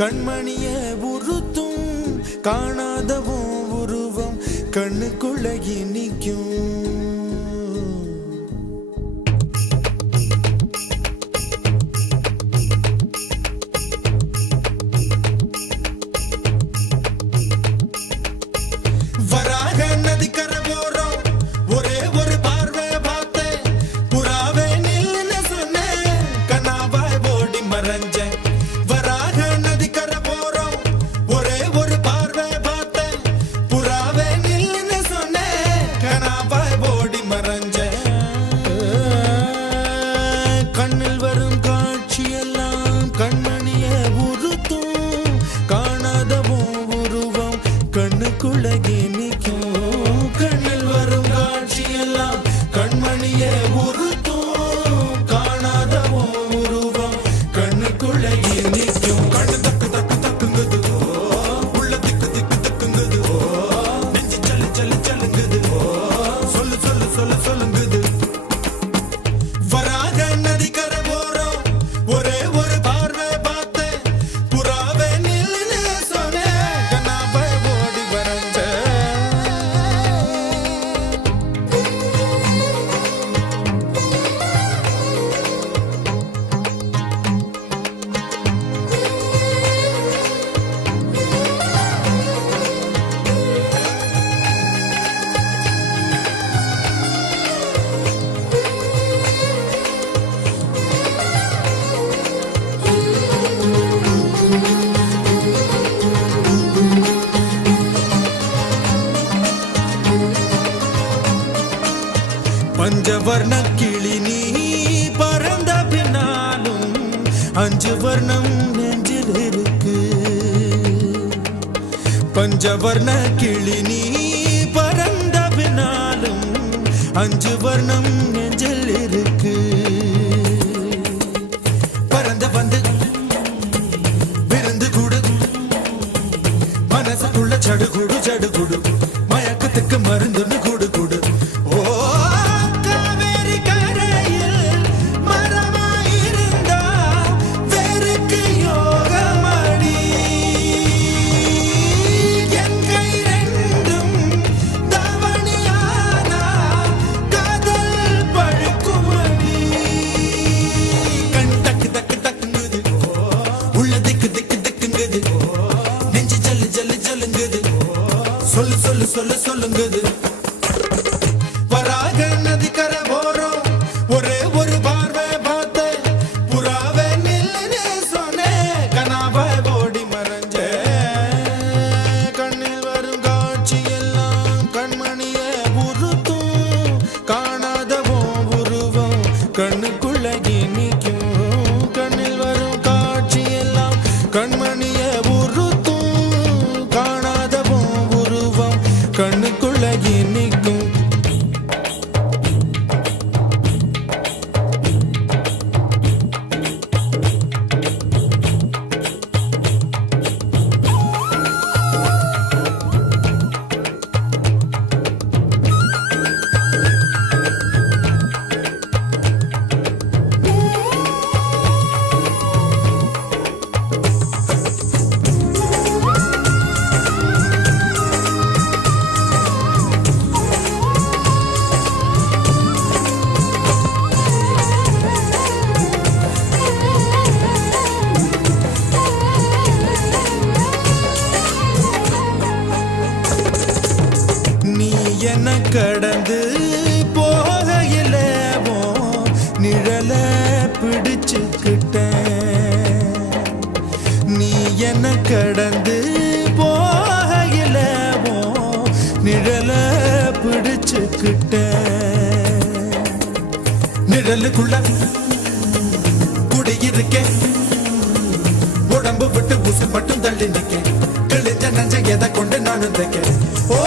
கண்மணிய உறுத்தும் காணாதவும் உருவம் கண்ணுக்குள்ள நிற்கும். வராக நதிக்கரை போறோம், ஒரே ஒரு பார்வை பார்த்தேன், புறாவே நில்லுன்னு சொன்னேன், கனாவாய் ஓடி மறைஞ்சேன். வராக நதிக்கரை போறோம், ஒரே ஒரு பார்வை பார்த்தேன், புறாவே நில்லுன்னு சொன்னேன், கனாவாய் ஓடி மறைஞ்சேன். கண்ணில் வரும் காட்சியெல்லாம் கண்மணிய உறுத்தும் காணாதவும் உருவம் கண்ணுக்குள்ள நிற்கும். கண்ணில் வரும் காட்சியெல்லாம் கண்மணிய உறுத்தும் காணாதவும் உருவம் கண்ணுக்குள்ள நிற்கும். கண்ணு தக்கு தக்கு தக்குங்குது, உள்ள திக்கு திக்கு தக்குங்குது, நெஞ்சு சல்லு சல்லு சல்லுங்குது, சொல்லு சொல்லு சொல்லு சொல்லுங்குது. வராக நதிக்கரை போறோம், ஒரே ஒரு பார்வை பார்த்தேன், புறாவே நில்லுன்னு சொன்னேன், கனாவாய் ஓடி மறைஞ்சேன். பஞ்சவர்ண கிளி நீ பறந்த பின்னாலும் 5 வர்ணம் நெஞ்சில் இருக்கு. பஞ்சவர்ண கிளி நீ பறந்த பின்னாலும் 5 வர்ணம் நெஞ்சில் இருக்கு. பறந்து வந்து விருந்து கூடு, மனசுக்குள்ள சடுகுடு சடுகுடு, மயக்கத்துக்கு மருந்துன்னு கூடு கூடு. ஓ காவேரி கரையில் மரமாயிருந்தா வேருக்கு யோகமடி, என் கை ரெண்டும் தவணியானா காதல் பழுக்குமடி. கண் தக்கு தக்கு தக்குங்குது, உள்ள திக்கு திக்கு திக்குங்குது, நெஞ்சு ஜல்லு ஜல்லு ஜல்லுங்குது, சொல்லு சொல்லு சொல்லு சொல்லுங்குது. வராக நதிக்கரை போறோம், ஒரே ஒரு பார்வை பார்த்தேன், புறாவே நில்லுன்னு சொன்னேன், கனாவாய் ஓடி மறைஞ்சேன். கண்ணில் வரும் காட்சியெல்லாம் கண்மணிய உறுத்தும் காணாதவும் உருவம் கண்ணுக்குள்ள நிற்கும். கண்ணில் வரும் காட்சியெல்லாம் கண்மணிய உறுத்தும் காணாதவும் உருவம் கண்ணுக்குள்ள நிற்கும். நீ என்ன கடந்து போகையில நிழல பிடிச்சுக்கிட்டேன். நீ என்ன கடந்து போகையில நிழல பிடிச்சுக்கிட்டேன். நிழலுக்குள்ள குடியிருக்கேன், உடம்பு விட்டு உசு மட்டும் தள்ளி நிற்கேன். கிழிஞ்ச நஞ்ச எதை கொண்டு நானும் தைக்கேன். ஓ